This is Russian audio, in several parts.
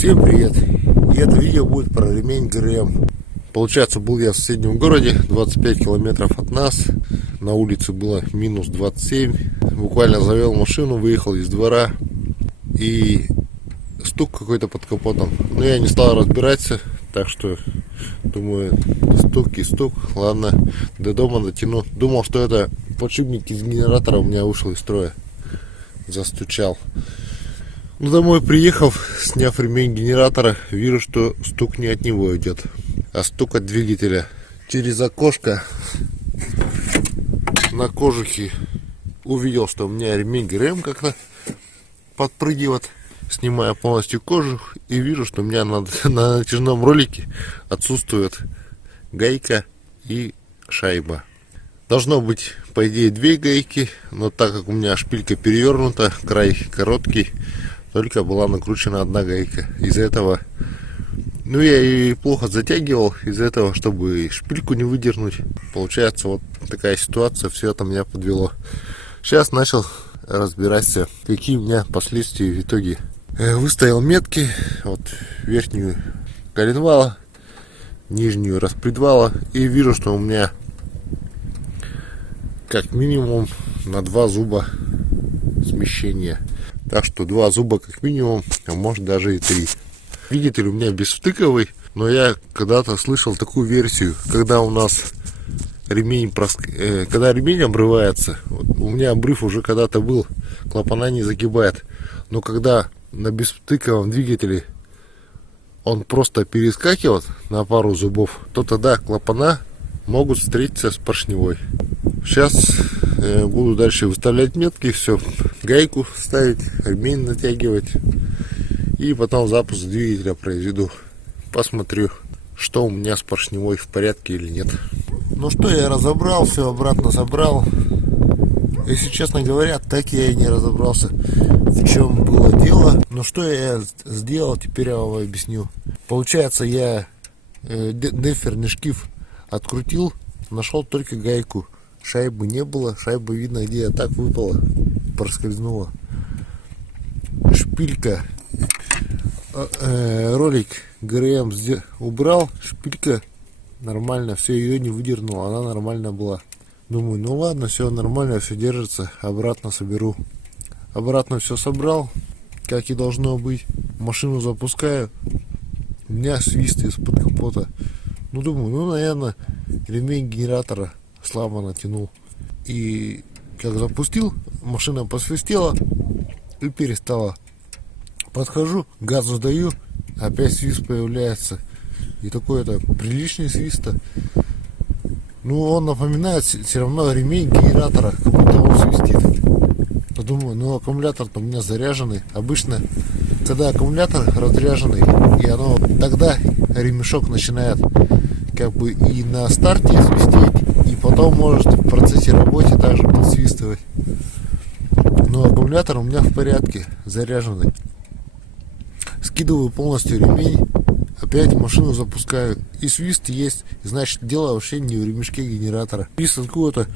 Всем привет! И это видео будет про ремень ГРМ. Получается, был я в соседнем городе, 25 километров от нас. На улице было минус 27. Буквально завел машину, выехал из двора. И стук какой-то под капотом. Но я не стал разбираться. Так что, думаю, стук и стук. Ладно, до дома дотяну. Думал, что это подшипник из генератора у меня вышел из строя. Застучал. Ну, домой приехав, сняв ремень генератора, вижу, что стук не от него идет, а стук от двигателя. Через окошко на кожухе увидел, что у меня ремень ГРМ как-то подпрыгивает. Снимаю полностью кожух и вижу, что у меня на натяжном ролике отсутствует гайка и шайба. Должно быть, по идее, две гайки, но так как у меня шпилька перевернута, край короткий, только была накручена одна гайка. Из-за этого, ну, я и плохо затягивал, из-за этого, чтобы шпильку не выдернуть. Получается, вот такая ситуация, все это меня подвело. Сейчас начал разбираться, какие у меня последствия в итоге. Выставил метки, вот верхнюю коленвала, нижнюю распредвала, и вижу, что у меня как минимум на 2 зуба смещения. Так что 2 зуба как минимум, а может даже и 3. Двигатель у меня бесвтыковый, но я когда-то слышал такую версию, когда у нас ремень, когда ремень обрывается, вот у меня обрыв уже когда-то был, клапана не загибает, но когда на бесвтыковом двигателе он просто перескакивает на пару зубов, то тогда клапана могут встретиться с поршневой. Сейчас буду дальше выставлять метки, все, гайку ставить, ремень натягивать, и потом запуск двигателя произведу. Посмотрю, что у меня с поршневой, в порядке или нет. Ну что, я разобрал, все обратно собрал. Если честно говоря, так я и не разобрался, в чем было дело. Но что я сделал, теперь я вам объясню. Получается, я демпферный шкив открутил, нашел только гайку. Шайбы не было, шайба видно, где я так выпала, проскользнула. Шпилька, ролик ГРМ убрал, шпилька нормально, все, ее не выдернул, она нормально была. Думаю, ну ладно, все нормально, все держится, обратно соберу. Обратно все собрал, как и должно быть. Машину запускаю, у меня свист из-под капота. Ну думаю, ну наверное, ремень генератора слабо натянул. И как запустил, машина посвистела и перестала. Подхожу, газу даю, опять свист появляется. И такой-то приличный свист. Ну, он напоминает все равно ремень генератора, как будто он свистит. Подумаю, ну аккумулятор-то у меня заряженный. Обычно, когда аккумулятор разряженный, и оно тогда ремешок начинает как бы и на старте свистеть, и потом может в процессе работы также подсвистывать. Но аккумулятор у меня в порядке, заряженный. Скидываю полностью ремень, опять машину запускаю, и свист есть, значит дело вообще не в ремешке генератора. Свист откуда-то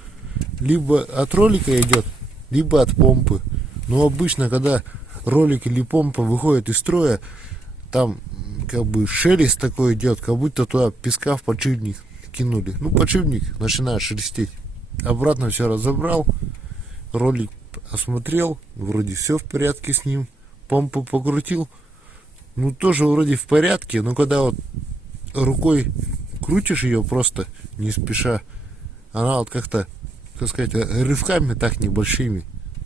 либо от ролика идет, либо от помпы. Но обычно, когда ролик или помпа выходит из строя, там как бы шелест такой идет, как будто туда песка в подшипник кинули. Ну, подшипник начинает шелестеть. Обратно все разобрал, ролик осмотрел, вроде все в порядке с ним. Помпу покрутил, ну тоже вроде в порядке, но когда вот рукой крутишь ее просто не спеша, она вот как-то, как сказать, рывками так небольшими,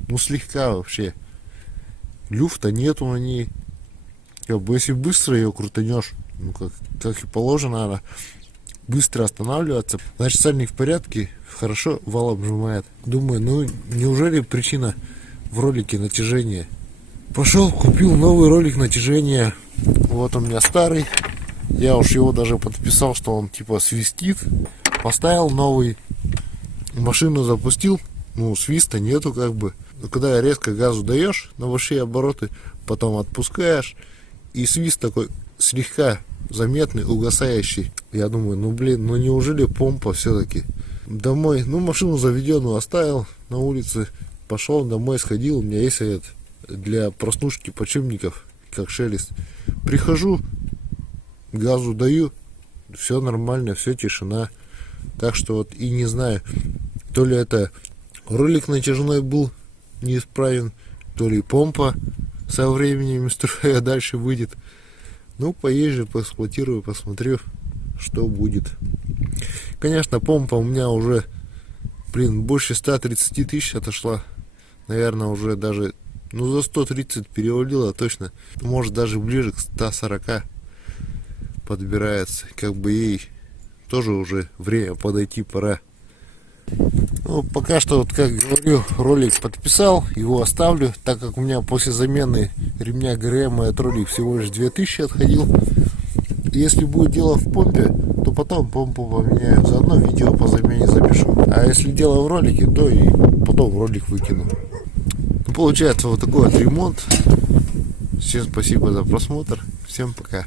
ну слегка вообще. Люфта нету на ней. Как бы если быстро ее крутанешь, ну как и положено, она быстро останавливаться, значит сальник в порядке, хорошо вал обжимает. Думаю, ну неужели причина в ролике натяжения? Пошел, купил новый ролик натяжения. Вот у меня старый, я уж его даже подписал, что он типа свистит. Поставил новый, машину запустил, ну свиста нету как бы. Но когда резко газу даешь на большие обороты, потом отпускаешь, и свист такой слегка заметный, угасающий. Я думаю, ну блин, ну неужели помпа все-таки? Домой, ну машину заведенную оставил на улице, пошел домой, сходил, у меня есть этот для прослушки подшипников как шелест. Прихожу, газу даю, все нормально, все тишина. Так что вот и не знаю, то ли это ролик натяжной был неисправен, то ли помпа со временем из строя дальше выйдет. Ну, поезжу, поэксплуатирую, посмотрю, что будет. Конечно, помпа у меня уже, больше 130 тысяч отошла. Наверное, уже даже, за 130 перевалила точно. Может, даже ближе к 140 подбирается. Как бы ей тоже уже время подойти, пора. Ну, пока что, вот как говорю, ролик подписал, его оставлю, так как у меня после замены ремня ГРМ от ролик всего лишь 2000 отходил. Если будет дело в помпе, то потом помпу поменяю, заодно видео по замене запишу. А если дело в ролике, то и потом ролик выкину. Ну, получается вот такой вот ремонт. Всем спасибо за просмотр, всем пока.